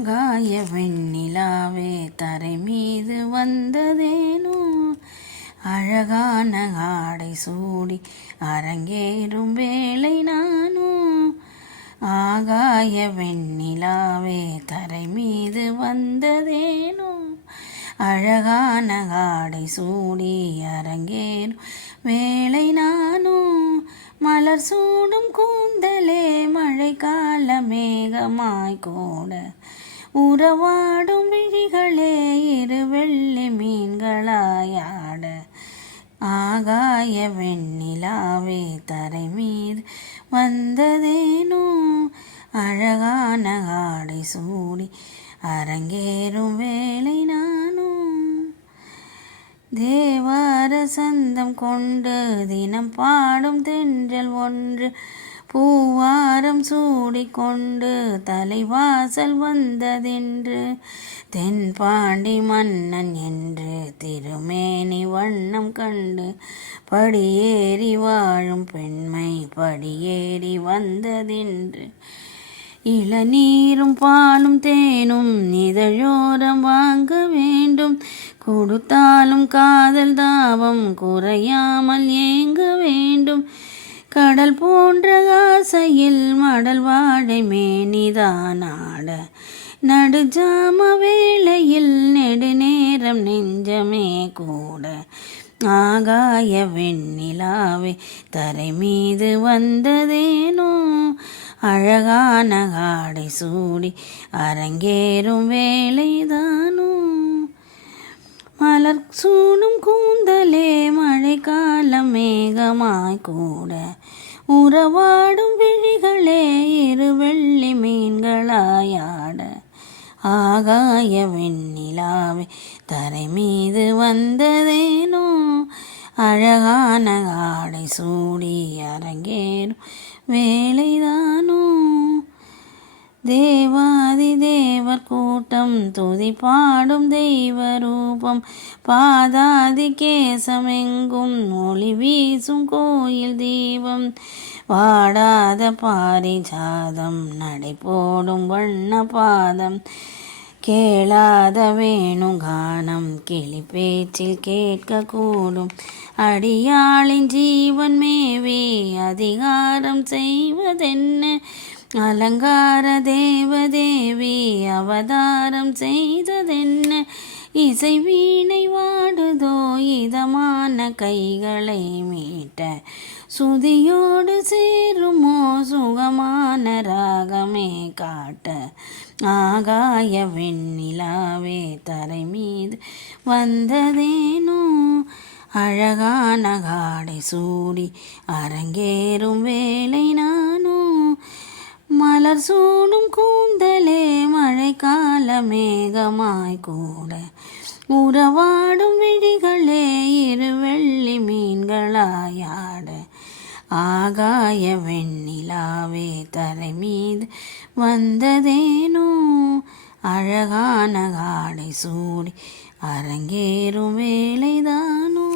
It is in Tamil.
ஆகாய வெண்ணிலாவே தரை மீது வந்ததேனோ, அழகான ஆடை சூடி அரங்கேறும் வேளை நானோ. ஆகாய வெண்ணிலாவே தரை மீது வந்ததேனோ, அழகான ஆடை சூடி அரங்கேறும் வேளை நானோ. மலர் சூடும் கூந்தலே மழைக்கால மேகமாய் கூட, உறவாடும் விழிகளே இரு வெள்ளி மீன்களாயாட. ஆகாய வெண்ணிலாவே தரை மீது வந்ததேனோ, அழகான ஆடை சூடி அரங்கேறும் வேளை நானோ. தேவார சந்தம் கொண்டு தினம் பாடும் தென்றல் ஒன்று, பூவாரம் சூடிக்கொண்டு தலைவாசல் வந்ததென்று. தென்பாண்டி மன்னன் என்று திருமேனி வண்ணம் கண்டு, படியேறி வாழும் பெண்மை படியேறி வந்ததென்று. இளநீரும் பாலும் தேனும் இதழோரம் வாங்க வேண்டும், கொடுத்தாலும் காதல் தாபம் குறையாமல் ஏங்க வேண்டும். கடல் போன்ற ஆசையில் மடல் வாழை மேனிதானாட, நடுஜாம வேளையில் நெடுநேரம் நெஞ்சமே கூட. ஆகாய வெண்ணிலாவே தரை மீது வந்ததேனோ, அழகான ஆடை சூடி அரங்கேறும் வேளைதானோ. மலர் சூடும் கூந்தலே மழைக்கால மேகமாய் கூட, உறவாடும் விழிகளே இரு வெள்ளி மீன்களாயாட. ஆகாய வெண்ணிலாவே தரை மீது வந்ததேனோ, அழகான ஆடை சூடி அரங்கேறும் வேளைதானோ. தேவாதி தேவர் கூட்டம் துதி பாடும் தெய்வ ரூபம், பாதாதி கேசமெங்கும் ஒளி வீசும் கோயில் தீபம். வாடாத பாரிஜாதம் நடை போடும் வண்ண பாதம், கேளாத வேணுகானம் கிளி பேச்சில் கேட்கக்கூடும். அடியாளின் ஜீவன் மேவி அதிகாரம் செய்வதென்ன, அலங்கார தேவதேவி அவதாரம் செய்ததென்ன. இசை வீணை வாடுதோ இதமான கைகளை மீட்ட, சுதியோடு சேருமோ சுகமான ராகமே காட்ட. ஆகாய வெண்ணிலாவே தரை மீது வந்ததேனோ, அழகான ஆடை சூடி அரங்கேறும் வேளை நானோ. மலர் சூடும் கூந்தலே மழைக்கால மேகமாய் கூட, உறவாடும் விழிகளே இரு வெள்ளி மீன்களாயாட. ஆகாய வெண்ணிலாவே தரை மீது வந்ததேனோ, அழகான ஆடை சூடி அரங்கேறும் வேளைதானோ.